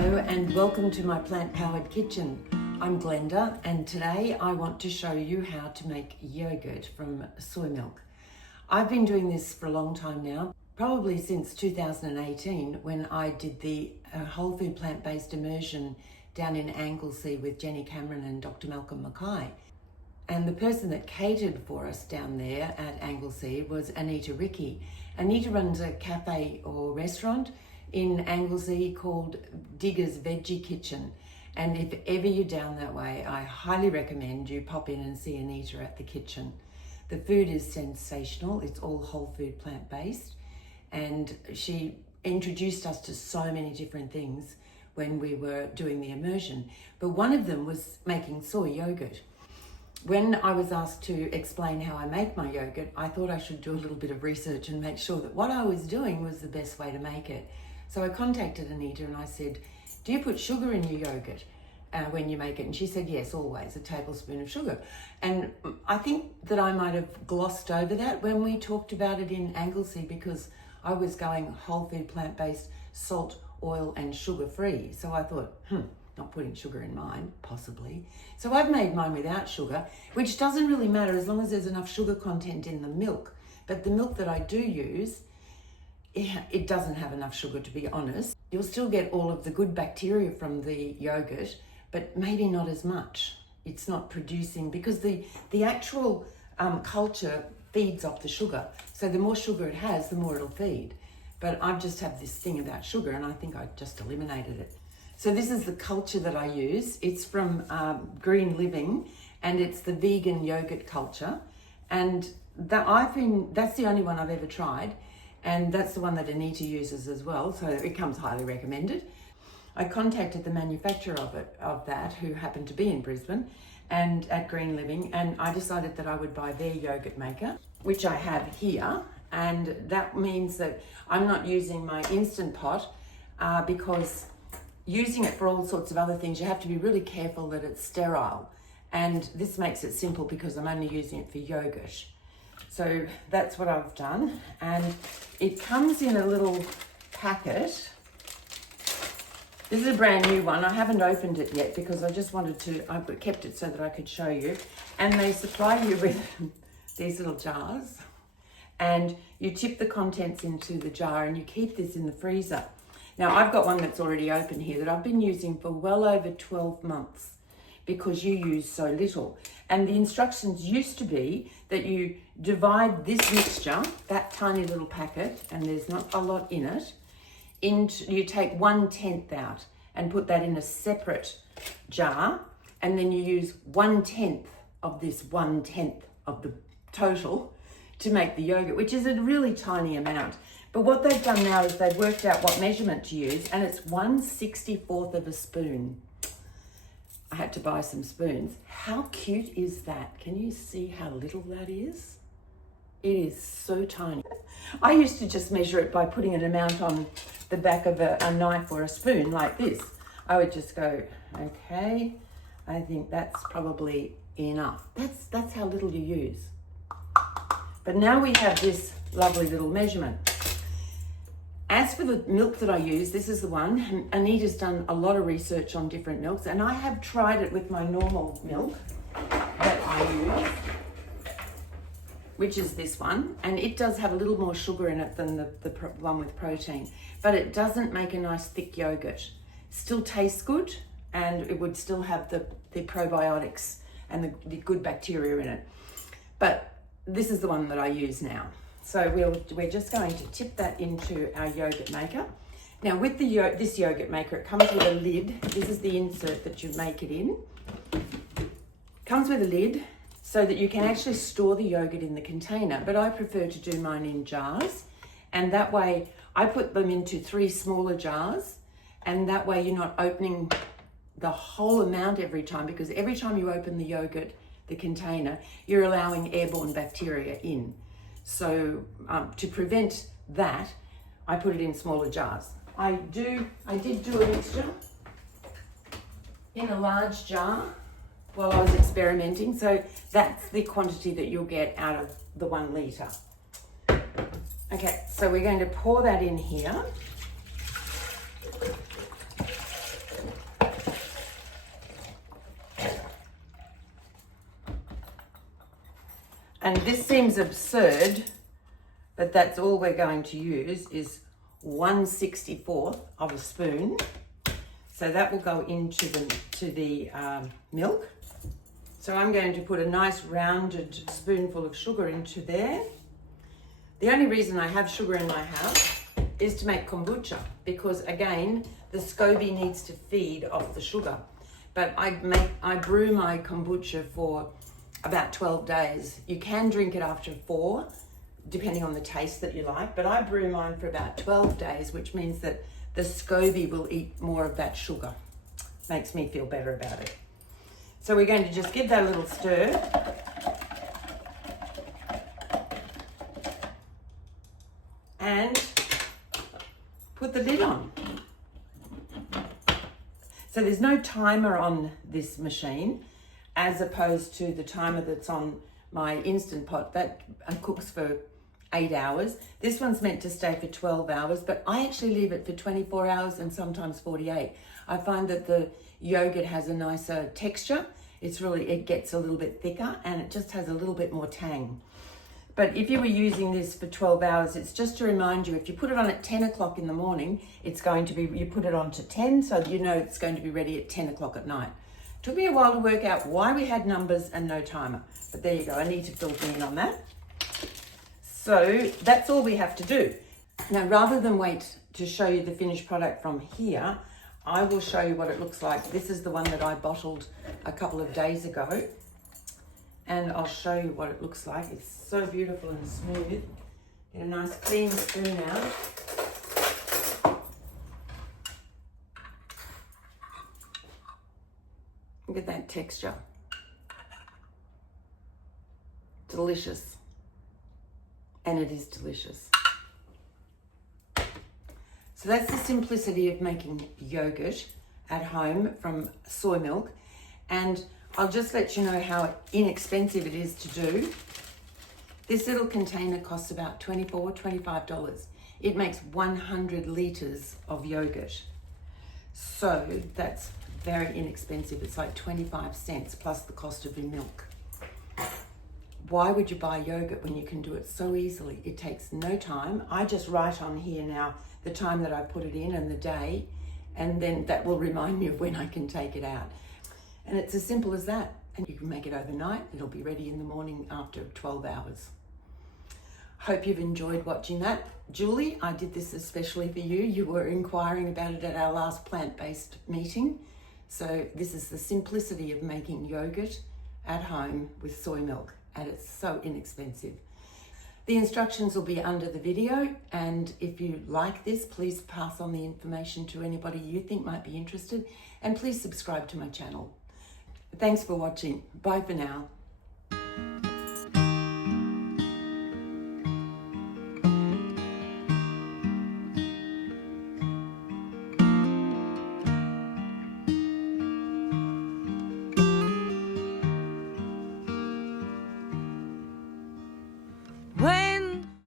Hello and welcome to my plant-powered kitchen. I'm Glenda and today I want to show you how to make yogurt from soy milk. I've been doing this for a long time now, probably since 2018 when I did the whole food plant-based immersion down in Anglesey with Jenny Cameron and Dr. Malcolm Mackay. And the person that catered for us down there at Anglesey was Anita Ricky. Anita runs a cafe or restaurant in Anglesey called Digger's Veggie Kitchen. And if ever you're down that way, I highly recommend you pop in and see Anita at the kitchen. The food is sensational. It's all whole food plant-based. And she introduced us to so many different things when we were doing the immersion. But one of them was making soy yogurt. When I was asked to explain how I make my yogurt, I thought I should do a little bit of research and make sure that what I was doing was the best way to make it. So I contacted Anita and I said, do you put sugar in your yogurt when you make it? And she said, yes, always, a tablespoon of sugar. And I think that I might have glossed over that when we talked about it in Anglesey because I was going whole food plant-based, salt, oil and sugar-free. So I thought, not putting sugar in mine, possibly. So I've made mine without sugar, which doesn't really matter as long as there's enough sugar content in the milk. But the milk that I do use, it doesn't have enough sugar, to be honest. You'll still get all of the good bacteria from the yogurt, but maybe not as much. It's not producing, because the actual culture feeds off the sugar. So the more sugar it has, the more it'll feed. But I just have this thing about sugar and I think I just eliminated it. So this is the culture that I use. It's from Green Living and it's the vegan yogurt culture. And that's the only one I've ever tried. And that's the one that Anita uses as well. So it comes highly recommended. I contacted the manufacturer of that, who happened to be in Brisbane and at Green Living. And I decided that I would buy their yogurt maker, which I have here. And that means that I'm not using my Instant Pot because using it for all sorts of other things, you have to be really careful that it's sterile. And this makes it simple because I'm only using it for yogurt. So that's what I've done. And it comes in a little packet. This is a brand new one. I haven't opened it yet because I just wanted to, I kept it so that I could show you. And they supply you with these little jars. And you tip the contents into the jar and you keep this in the freezer. Now I've got one that's already open here that I've been using for well over 12 months because you use so little. And the instructions used to be that you divide this mixture, that tiny little packet, and there's not a lot in it, you take 1/10 out and put that in a separate jar, and then you use 1/10 of this 1/10 of the total to make the yogurt, which is a really tiny amount. But what they've done now is they've worked out what measurement to use, and it's 1/64 of a spoon. I had to buy some spoons. How cute is that? Can you see how little that is? It is so tiny. I used to just measure it by putting an amount on the back of a knife or a spoon like this. I would just go, okay, I think that's probably enough. That's how little you use. But now we have this lovely little measurement. As for the milk that I use, this is the one. Anita's done a lot of research on different milks, and I have tried it with my normal milk that I use, which is this one. And it does have a little more sugar in it than the one with protein, but it doesn't make a nice thick yogurt. Still tastes good, and it would still have the probiotics and the good bacteria in it. But this is the one that I use now. So we're just going to tip that into our yogurt maker. Now with this yogurt maker, it comes with a lid. This is the insert that you make it in. Comes with a lid so that you can actually store the yogurt in the container, but I prefer to do mine in jars. And that way I put them into 3 smaller jars, and that way you're not opening the whole amount every time, because every time you open the yogurt, the container, you're allowing airborne bacteria in. So to prevent that, I put it in smaller jars. I did do a mixture in a large jar while I was experimenting. So that's the quantity that you'll get out of the 1 litre. Okay, so we're going to pour that in here. And this seems absurd, but that's all we're going to use is 1/64 of a spoon. So that will go into the milk. So I'm going to put a nice rounded spoonful of sugar into there. The only reason I have sugar in my house is to make kombucha, because again, the SCOBY needs to feed off the sugar. But I brew my kombucha for about 12 days. You can drink it after 4, depending on the taste that you like, but I brew mine for about 12 days, which means that the SCOBY will eat more of that sugar. Makes me feel better about it. So we're going to just give that a little stir. And put the lid on. So there's no timer on this machine, as opposed to the timer that's on my Instant Pot that cooks for 8 hours. This one's meant to stay for 12 hours, but I actually leave it for 24 hours and sometimes 48. I find that the yogurt has a nicer texture. It gets a little bit thicker and it just has a little bit more tang. But if you were using this for 12 hours, it's just to remind you, if you put it on at 10 o'clock in the morning, it's going to be, you put it on to 10, so you know it's going to be ready at 10 o'clock at night. Took me a while to work out why we had numbers and no timer, but there you go. I need to fill in on that. So that's all we have to do. Now, rather than wait to show you the finished product from here, I will show you what it looks like. This is the one that I bottled a couple of days ago, and I'll show you what it looks like. It's so beautiful and smooth. Get a nice clean spoon out. Look at that texture. Delicious. And it is delicious. So that's the simplicity of making yogurt at home from soy milk. And I'll just let you know how inexpensive it is to do. This little container costs about $24, $25. It makes 100 litres of yogurt. So that's very inexpensive. It's like 25 cents plus the cost of the milk. Why would you buy yogurt when you can do it so easily? It takes no time. I just write on here now the time that I put it in and the day, and then that will remind me of when I can take it out. And it's as simple as that. And you can make it overnight. It'll be ready in the morning after 12 hours. Hope you've enjoyed watching that. Julie, I did this especially for you. You were inquiring about it at our last plant-based meeting. So this is the simplicity of making yogurt at home with soy milk, and it's so inexpensive. The instructions will be under the video, and if you like this, please pass on the information to anybody you think might be interested, and please subscribe to my channel. Thanks for watching. Bye for now.